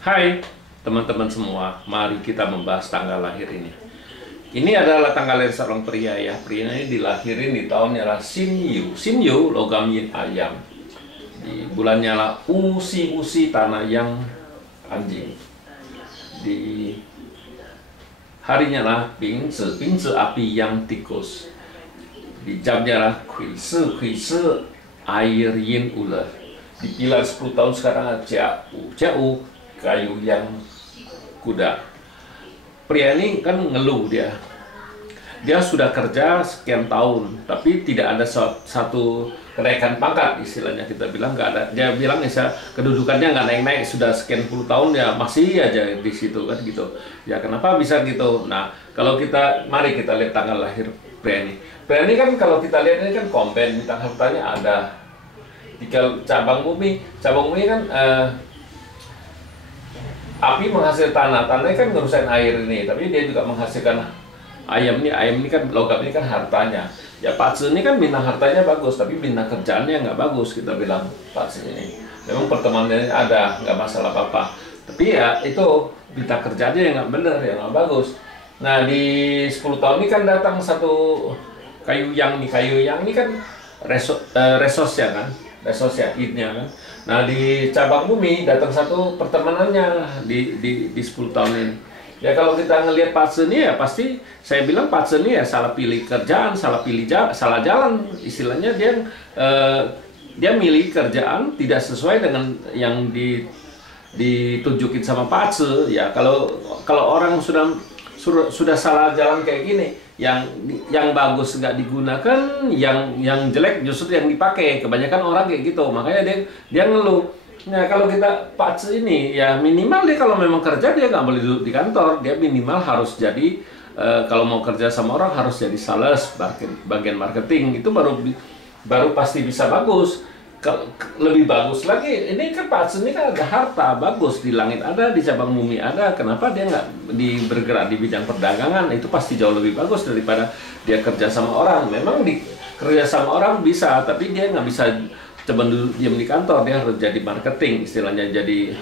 Hai teman-teman semua, mari kita membahas tanggal lahir ini. Ini adalah tanggal lahir seorang pria ya. Pria ini dilahirin di tahunnya lah Sin Yu, logam yin ayam. Di bulannya lah Usi tanah yang anjing. Di harinya lah Bing Zi api yang tikus. Di jamnya lah Kui Se air yin ular. Di pilar 10 tahun sekarang Jiao kayu yang kuda. Pria ini kan ngeluh dia sudah kerja sekian tahun tapi tidak ada satu kenaikan pangkat, istilahnya kita bilang nggak ada. Dia bilang kedudukannya nggak naik-naik sudah sekian puluh tahun ya, masih aja di situ kan gitu ya. Kenapa bisa gitu? Nah, kalau mari kita lihat tanggal lahir pria ini kan kalau kita lihat ini kan kompen, bintang hartanya ada di cabang bumi kan api menghasilkan tanah kan ngerusain air ini, tapi dia juga menghasilkan ayam ini kan logam ini kan hartanya. Ya Pak Zi ini kan bintang hartanya bagus, tapi bintang kerjaannya nggak bagus, kita bilang Pak Zi ini. Memang pertemanannya ada, nggak masalah apa-apa. Tapi ya itu bintang kerjaannya yang nggak benar, yang nggak bagus. Nah di 10 tahun ini kan datang satu kayu yang ini kan resosnya kan. Resosnya idnya kan. Nah di cabang bumi datang satu pertemanannya di 10 tahun ini. Ya kalau kita ngelihat Pak Zi ini ya pasti saya bilang Pak Zi ini ya salah pilih kerjaan, salah jalan. Istilahnya dia milih kerjaan tidak sesuai dengan yang ditunjukin sama Pak Zi. Ya kalau orang sudah salah jalan kayak gini, yang bagus nggak digunakan, yang jelek justru yang dipakai. Kebanyakan orang kayak gitu, makanya dia ngeluh. Nah kalau kita Pak Zi ini ya minimal dia kalau memang kerja dia nggak boleh duduk di kantor, dia minimal harus jadi kalau mau kerja sama orang harus jadi sales, bagian marketing, itu baru pasti bisa bagus. Lebih bagus lagi, ini kan Pak Zi ini kan ada harta bagus, di langit ada, di cabang bumi ada. Kenapa dia nggak bergerak di bidang perdagangan? Itu pasti jauh lebih bagus daripada dia kerja sama orang. Memang kerja sama orang bisa, tapi dia nggak bisa coba diam di kantor. Dia harus jadi marketing, istilahnya jadi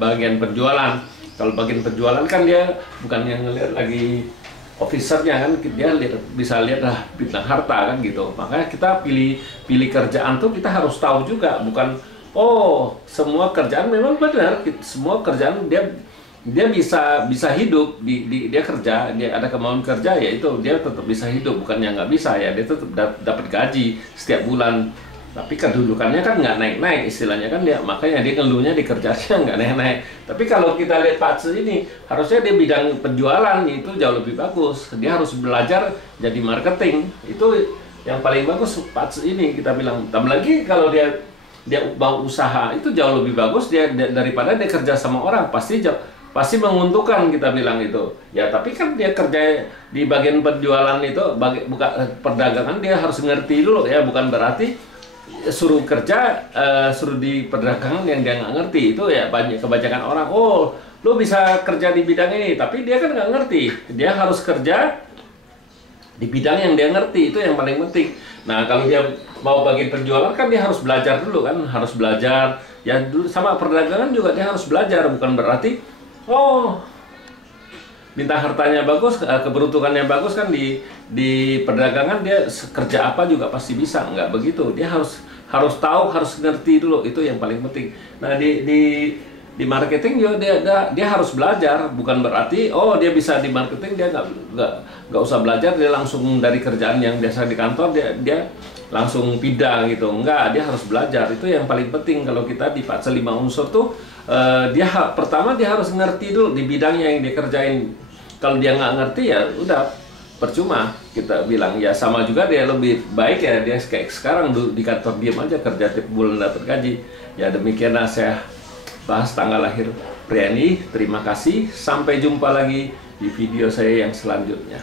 bagian penjualan. Kalau bagian penjualan kan dia bukan yang ngelihat lagi officernya kan, dia bisa lihat lah bintang harta kan gitu. Makanya kita pilih kerjaan tuh kita harus tahu juga, bukan semua kerjaan memang benar, semua kerjaan dia bisa hidup, dia kerja, dia ada kemauan kerja ya itu dia tetap bisa hidup, bukannya nggak bisa ya, dia tetap dapat gaji setiap bulan. Tapi kedudukannya kan nggak naik-naik, istilahnya kan dia, makanya dia ngeluhnya di kerjanya nggak naik-naik. Tapi kalau kita lihat Pak Zi ini, harusnya dia bidang penjualan itu jauh lebih bagus. Dia harus belajar jadi marketing, itu yang paling bagus Pak Zi ini kita bilang. Tambah lagi kalau dia mau usaha itu jauh lebih bagus daripada dia kerja sama orang, pasti menguntungkan kita bilang itu. Ya tapi kan dia kerja di bagian penjualan itu, bukan perdagangan, dia harus ngerti dulu ya, bukan berarti suruh kerja, suruh di perdagangan yang dia nggak ngerti. Itu ya kebanyakan orang, lu bisa kerja di bidang ini, tapi dia kan nggak ngerti. Dia harus kerja di bidang yang dia ngerti, itu yang paling penting. Nah kalau dia mau bagian penjualan kan dia harus belajar dulu kan, harus belajar. Ya dulu sama perdagangan juga dia harus belajar, bukan berarti bintang hartanya bagus, keberuntungannya bagus kan di perdagangan dia kerja apa juga pasti bisa. Nggak begitu, dia harus tahu, harus ngerti dulu, itu yang paling penting. Nah di marketing juga dia harus belajar, bukan berarti dia bisa di marketing dia nggak usah belajar, dia langsung dari kerjaan yang biasa di kantor dia langsung pindah gitu. Enggak, dia harus belajar, itu yang paling penting. Kalau kita di Pak Zi 5 unsur tuh pertama dia harus ngerti dulu di bidangnya yang dia kerjain. Kalau dia nggak ngerti ya udah percuma, kita bilang. Ya sama juga dia lebih baik ya dia kayak sekarang di kantor diam aja, kerja tiap bulan dapat gaji. Ya demikianlah saya bahas tanggal lahir pria ini. Terima kasih, sampai jumpa lagi di video saya yang selanjutnya.